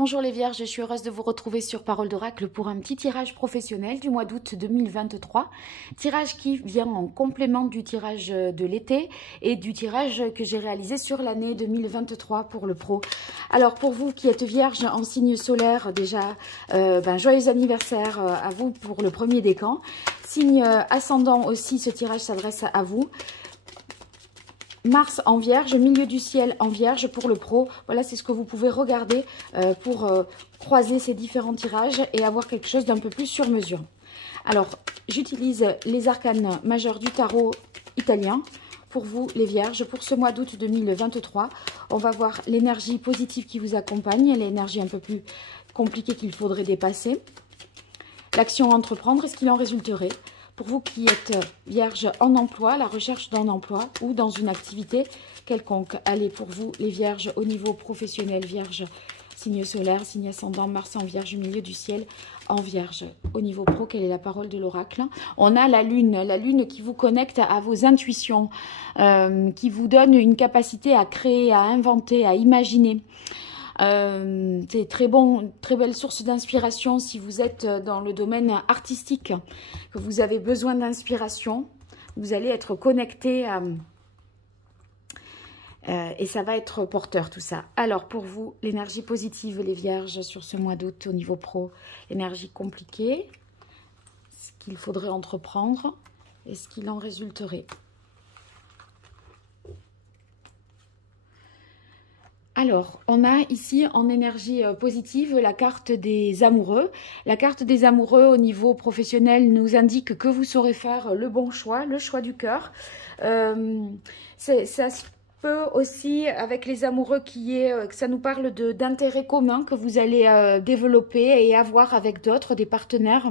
Bonjour les Vierges, je suis heureuse de vous retrouver sur Parole d'Oracle pour un petit tirage professionnel du mois d'août 2023. Tirage qui vient en complément du tirage de l'été et du tirage que j'ai réalisé sur l'année 2023 pour le pro. Alors pour vous qui êtes Vierge en signe solaire, déjà joyeux anniversaire à vous pour le premier décan. Signe ascendant aussi, ce tirage s'adresse à vous. Mars en Vierge, milieu du ciel en Vierge pour le pro. Voilà, c'est ce que vous pouvez regarder pour croiser ces différents tirages et avoir quelque chose d'un peu plus sur mesure. Alors, j'utilise les arcanes majeurs du tarot italien pour vous les Vierges. Pour ce mois d'août 2023, on va voir l'énergie positive qui vous accompagne, l'énergie un peu plus compliquée qu'il faudrait dépasser, l'action à entreprendre et ce qu'il en résulterait. Pour vous qui êtes Vierge en emploi, la recherche d'un emploi ou dans une activité quelconque. Allez, pour vous les Vierges au niveau professionnel, Vierge, signe solaire, signe ascendant, Mars en Vierge, milieu du ciel en Vierge. Au niveau pro, quelle est la parole de l'oracle? On a la lune qui vous connecte à vos intuitions, qui vous donne une capacité à créer, à inventer, à imaginer. C'est très bon, très belle source d'inspiration si vous êtes dans le domaine artistique, que vous avez besoin d'inspiration. Vous allez être connecté et ça va être porteur tout ça. Alors pour vous, l'énergie positive, les Vierges, sur ce mois d'août au niveau pro, l'énergie compliquée, ce qu'il faudrait entreprendre et ce qu'il en résulterait. Alors, on a ici en énergie positive la carte des amoureux. La carte des amoureux au niveau professionnel nous indique que vous saurez faire le bon choix, le choix du cœur. Ça se peut aussi avec les amoureux que ça nous parle d'intérêts communs que vous allez développer et avoir avec d'autres, des partenaires.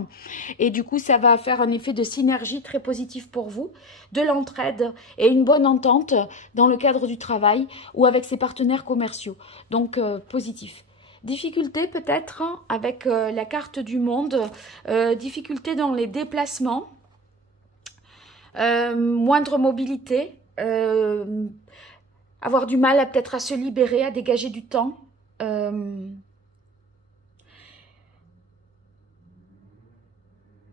Et du coup, ça va faire un effet de synergie très positif pour vous, de l'entraide et une bonne entente dans le cadre du travail ou avec ses partenaires commerciaux. Donc, positif. Difficulté peut-être avec la carte du monde, difficulté dans les déplacements, moindre mobilité, avoir du mal peut-être à se libérer, à dégager du temps.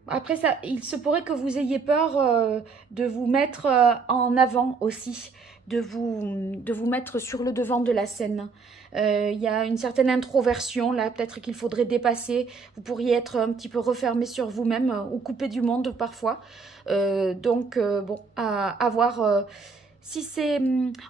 Après, ça, il se pourrait que vous ayez peur de vous mettre en avant aussi, de vous mettre sur le devant de la scène. Il y a une certaine introversion, là, peut-être qu'il faudrait dépasser. Vous pourriez être un petit peu refermé sur vous-même ou coupé du monde parfois. Bon, à voir... Si c'est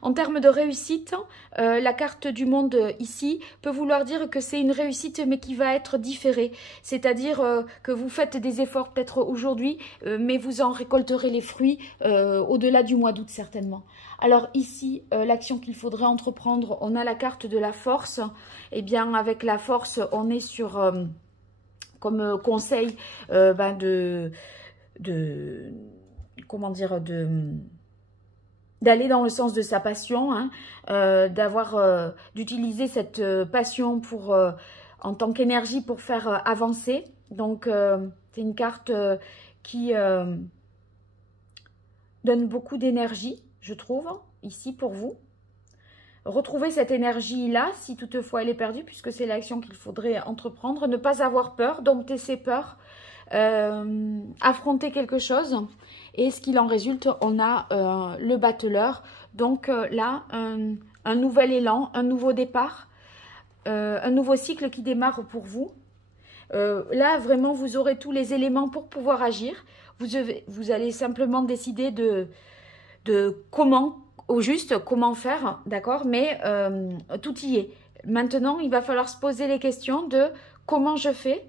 en termes de réussite, la carte du monde ici peut vouloir dire que c'est une réussite mais qui va être différée. C'est-à-dire que vous faites des efforts peut-être aujourd'hui, mais vous en récolterez les fruits au-delà du mois d'août certainement. Alors ici, l'action qu'il faudrait entreprendre, on a la carte de la force. Eh bien avec la force, on est sur comme conseil d'aller dans le sens de sa passion, hein, d'utiliser cette passion pour en tant qu'énergie pour faire avancer. Donc c'est une carte qui donne beaucoup d'énergie, je trouve, ici pour vous. Retrouvez cette énergie-là, si toutefois elle est perdue, puisque c'est l'action qu'il faudrait entreprendre. Ne pas avoir peur, dompter ses peurs, affronter quelque chose. Et ce qu'il en résulte, on a le battleur. Donc là, un nouvel élan, un nouveau départ, un nouveau cycle qui démarre pour vous. Là, vraiment, vous aurez tous les éléments pour pouvoir agir. Vous allez simplement décider de comment, au juste, comment faire, d'accord? Mais tout y est. Maintenant, il va falloir se poser les questions de comment je fais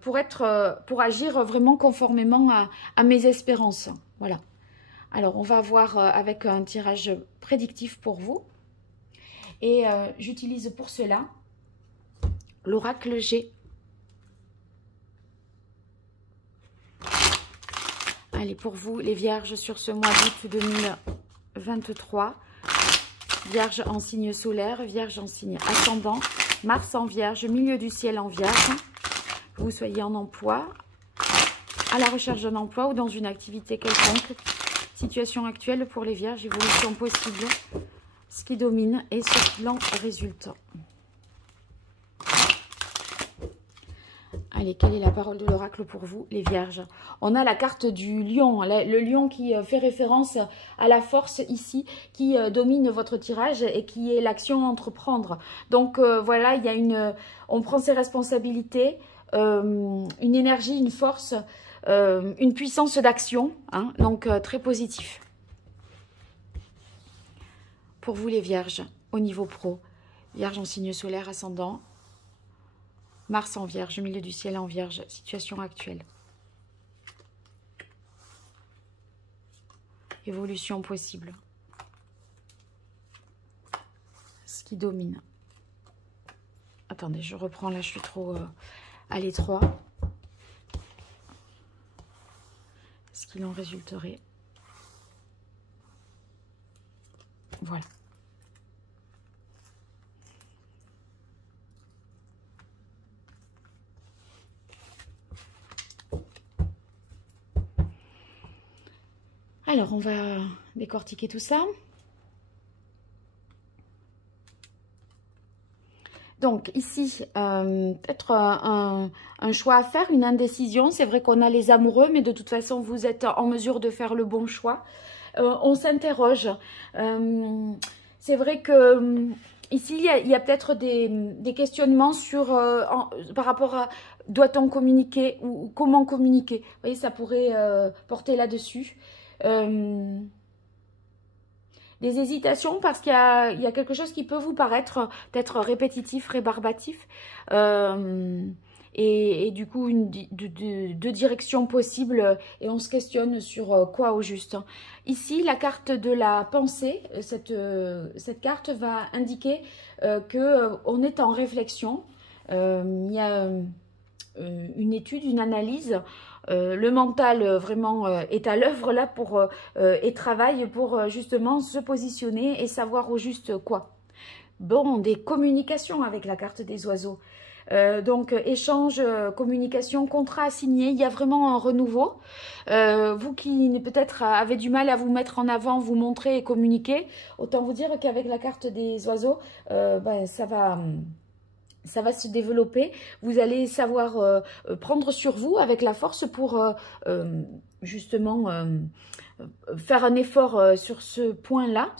pour agir vraiment conformément à mes espérances. Voilà. Alors, on va voir avec un tirage prédictif pour vous. Et j'utilise pour cela l'oracle G. Allez, pour vous, les Vierges, sur ce mois d'août 2023. Vierge en signe solaire, Vierge en signe ascendant, Mars en Vierge, milieu du ciel en Vierge. Que vous soyez en emploi, à la recherche d'un emploi ou dans une activité quelconque. Situation actuelle pour les Vierges, évolution possible, ce qui domine et ce qu'il en résulte. Allez, quelle est la parole de l'oracle pour vous, les vierges? On a la carte du lion, le lion qui fait référence à la force ici, qui domine votre tirage et qui est l'action à entreprendre. Donc voilà, il y a on prend ses responsabilités, une énergie, une force, une puissance d'action, hein, donc très positif. Pour vous les vierges, au niveau pro, vierge en signe solaire, ascendant, Mars en vierge, milieu du ciel en vierge, situation actuelle. Évolution possible. Ce qui domine. Attendez, je reprends là, je suis trop à l'étroit. Ce qu'il en résulterait. Voilà. Alors, on va décortiquer tout ça. Donc, ici, peut-être un choix à faire, une indécision. C'est vrai qu'on a les amoureux, mais de toute façon, vous êtes en mesure de faire le bon choix. On s'interroge. C'est vrai que ici, il y a peut-être des questionnements sur, par rapport à doit-on communiquer ou comment communiquer. Vous voyez, ça pourrait porter là-dessus. Des hésitations parce qu'il y a quelque chose qui peut vous paraître peut-être répétitif, rébarbatif et du coup deux directions possibles et on se questionne sur quoi au juste. Ici la carte de la pensée, cette carte va indiquer qu'on est en réflexion. Il y a une étude, une analyse. Le mental vraiment est à l'œuvre là et travaille pour justement se positionner et savoir au juste quoi. Bon, des communications avec la carte des oiseaux. Donc échange, communication, contrat à signer, il y a vraiment un renouveau. Vous qui peut-être avez du mal à vous mettre en avant, vous montrer et communiquer, autant vous dire qu'avec la carte des oiseaux, ça va se développer. Vous allez savoir prendre sur vous avec la force pour justement faire un effort sur ce point-là,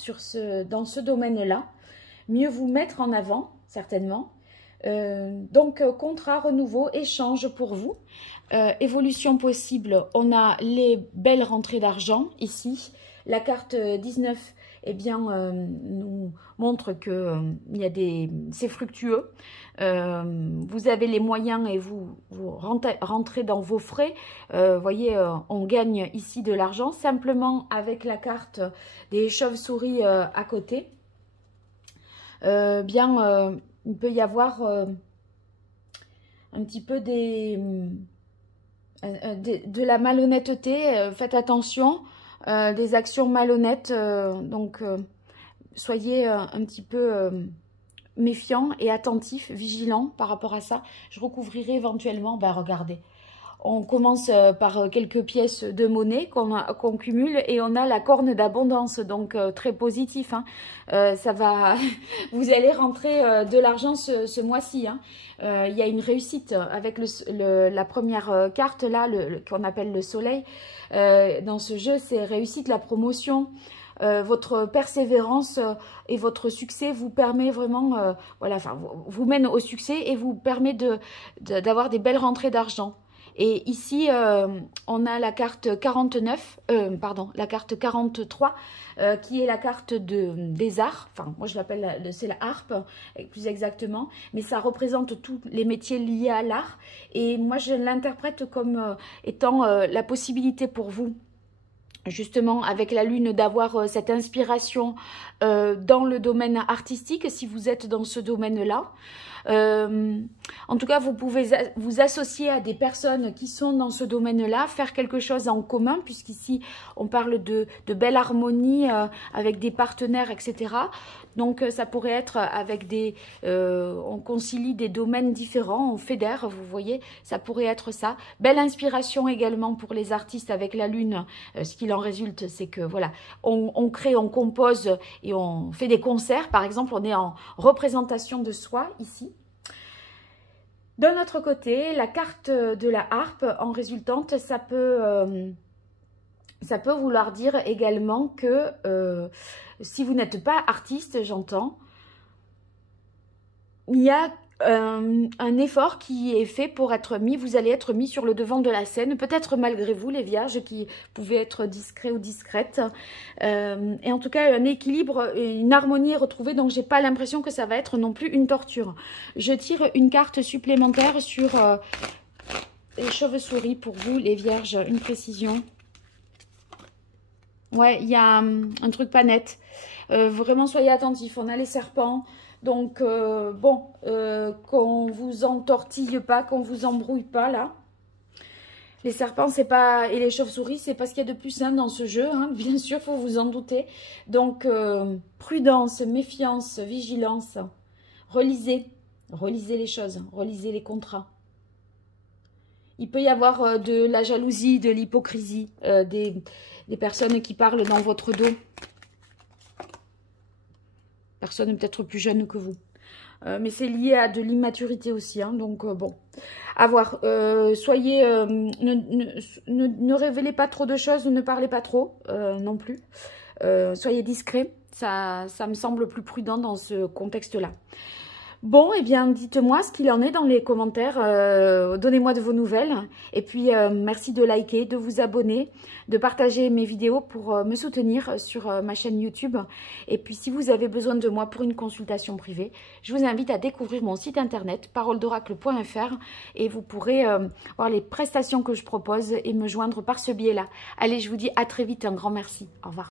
dans ce domaine-là. Mieux vous mettre en avant, certainement. Donc, contrat, renouveau, échange pour vous. Évolution possible, on a les belles rentrées d'argent ici. La carte 19, eh bien, nous montre que c'est fructueux. Vous avez les moyens et vous rentrez dans vos frais. Voyez, on gagne ici de l'argent simplement avec la carte des chauves-souris à côté. Il peut y avoir un petit peu de la malhonnêteté. Faites attention, des actions malhonnêtes. Donc, soyez un petit peu méfiant et attentif, vigilant par rapport à ça. Je recouvrirai éventuellement, regardez, on commence par quelques pièces de monnaie qu'on cumule et on a la corne d'abondance, donc très positif. Hein. Ça va, vous allez rentrer de l'argent ce mois-ci. Hein. Il y a une réussite avec la première carte là, qu'on appelle le soleil. Dans ce jeu, c'est réussite, la promotion. Votre persévérance et votre succès vous permet vraiment, vous mène au succès et vous permet d'avoir des belles rentrées d'argent. Et ici, on a la carte 49, la carte 43, qui est la carte des arts. Enfin, moi, je l'appelle, c'est la harpe, plus exactement. Mais ça représente tous les métiers liés à l'art. Et moi, je l'interprète comme étant la possibilité pour vous, justement avec la lune, d'avoir cette inspiration dans le domaine artistique, si vous êtes dans ce domaine-là. En tout cas, vous pouvez vous associer à des personnes qui sont dans ce domaine-là, faire quelque chose en commun, puisqu'ici, on parle de belle harmonie avec des partenaires, etc. Donc, ça pourrait être avec on concilie des domaines différents, on fédère, vous voyez, ça pourrait être ça. Belle inspiration également pour les artistes avec la lune. Ce qu'il en résulte, c'est que, voilà, on crée, on compose et on fait des concerts. Par exemple, on est en représentation de soi, ici. D'un autre côté, la carte de la harpe en résultante, ça peut vouloir dire également que si vous n'êtes pas artiste, j'entends, il y a un effort qui est fait pour être mis, vous allez être mis sur le devant de la scène, peut-être malgré vous les vierges qui pouvaient être discrets ou discrètes, et en tout cas un équilibre, une harmonie est retrouvée, donc j'ai pas l'impression que ça va être non plus une torture. Je tire une carte supplémentaire sur les chauves-souris pour vous les vierges, une précision. Ouais, il y a un truc pas net, vraiment soyez attentifs, on a les serpents. Donc, bon, qu'on vous entortille pas, qu'on vous embrouille pas, là. Les serpents, c'est pas... Et les chauves-souris, c'est pas ce qu'il y a de plus simple dans ce jeu, hein. Bien sûr, faut vous en douter. Donc, prudence, méfiance, vigilance. Relisez les choses, relisez les contrats. Il peut y avoir de la jalousie, de l'hypocrisie, des personnes qui parlent dans votre dos. Personne peut-être plus jeune que vous. Mais c'est lié à de l'immaturité aussi. Hein, donc, bon, à voir. Soyez... ne révélez pas trop de choses, ne parlez pas trop non plus. Soyez discret. Ça me semble plus prudent dans ce contexte-là. Bon, eh bien, dites-moi ce qu'il en est dans les commentaires. Donnez-moi de vos nouvelles. Et puis, merci de liker, de vous abonner, de partager mes vidéos pour me soutenir sur ma chaîne YouTube. Et puis, si vous avez besoin de moi pour une consultation privée, je vous invite à découvrir mon site internet paroledoracle.fr et vous pourrez voir les prestations que je propose et me joindre par ce biais-là. Allez, je vous dis à très vite. Un grand merci. Au revoir.